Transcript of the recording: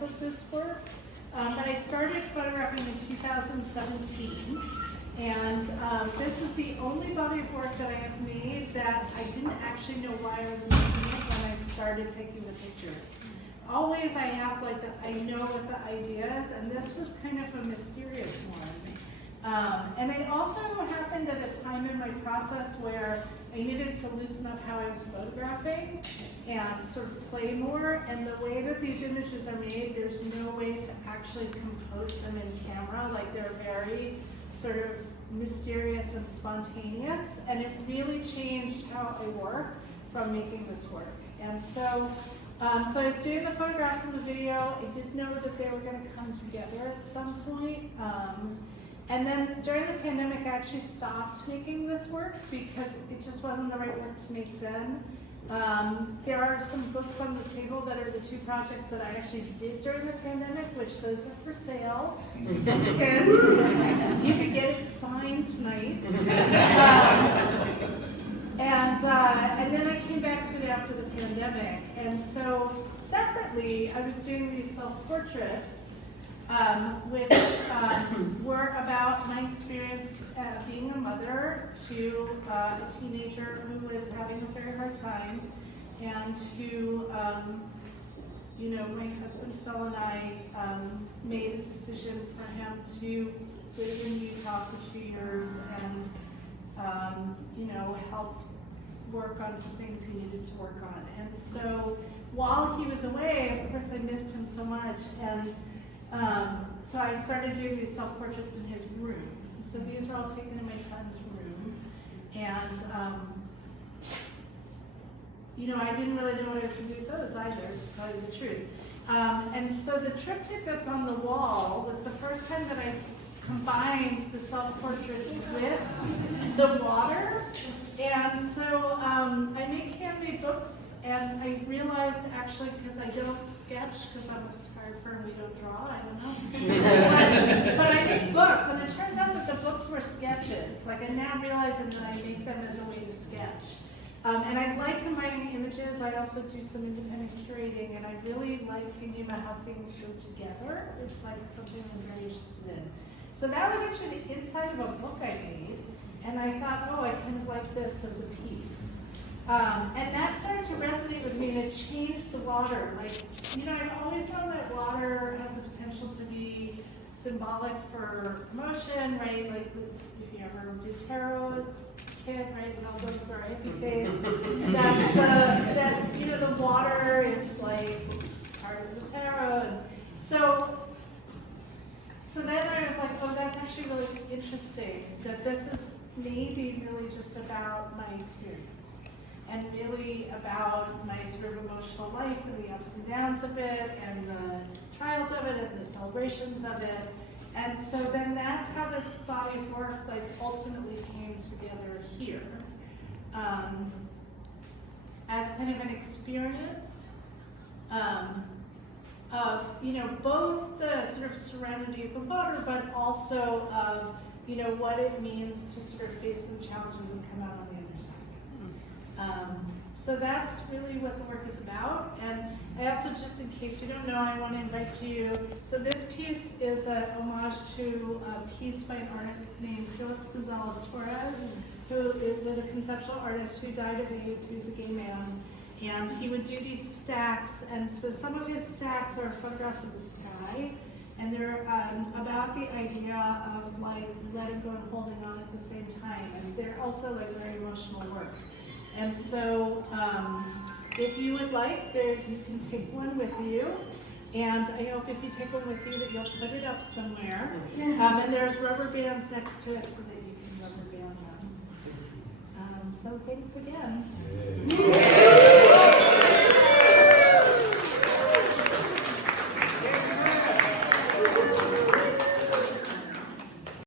parts of this work. But I started photographing in 2017, and this is the only body of work that I have made that I didn't actually know why I was making it when I started taking the pictures. Always I have like I know what the idea is, and this was kind of a mysterious one. And it also happened at a time in my process where I needed to loosen up how I was photographing and sort of play more. And the way that these images are made, there's no way to actually compose them in camera. Like they're very sort of mysterious and spontaneous. And it really changed how I work from making this work. And so, so I was doing the photographs and the video. I did know that they were going to come together at some point. And then during the pandemic, I actually stopped making this work because it just wasn't the right work to make then. There are some books on the table that are the two projects that I actually did during the pandemic, which those are for sale. Kids, you could get it signed tonight. And then I came back to it after the pandemic. And so separately, I was doing these self-portraits, which were about my experience being a mother to a teenager who was having a very hard time, and who, you know, my husband Phil and I made a decision for him to live in Utah for 2 years and, you know, help work on some things he needed to work on. And so while he was away, of course I missed him so much, and so I started doing these self-portraits in his room. So these were all taken in my son's room. And, you know, I didn't really know what I was going to do with those either, to tell you the truth. And so the triptych that's on the wall was the first time that I combined the self-portraits with the water. And so I make handmade books, and I realized actually, because I don't sketch, because I'm a photographer and we don't draw, I don't know. but I make books, and it turns out that the books were sketches. Like I'm now realizing that I make them as a way to sketch. And I like combining images. I also do some independent curating, and I really like thinking about how things go together. It's like something I'm very interested in. So that was actually the inside of a book I made. And I thought, oh, I kind of like this as a piece. And that started to resonate with me, and it changed the water. Like, you know, I've always known that water has the potential to be symbolic for emotion, right? Like, if you ever did tarot as a kid, right, and I'll go for a hippie phase, that, you know, the water is like part of the tarot. And so then I was like, oh, that's actually really interesting, that this is maybe really just about my experience, and really about my sort of emotional life and the ups and downs of it, and the trials of it, and the celebrations of it. And so then that's how this body of work like ultimately came together here, as kind of an experience of, you know, both the sort of serenity of the water, but also of, you know, what it means to sort of face some challenges and come out on the other side. So that's really what the work is about. And I also, just in case you don't know, I want to invite you. So this piece is an homage to a piece by an artist named Felix Gonzalez-Torres, who was a conceptual artist who died of AIDS. He was a gay man. And he would do these stacks. And so some of his stacks are photographs of the sky. And they're about the idea of like letting go and holding on at the same time. And they're also like very emotional work. And so if you would like, you can take one with you. And I hope if you take one with you that you'll put it up somewhere. And there's rubber bands next to it so that you can rubber band them. So thanks again.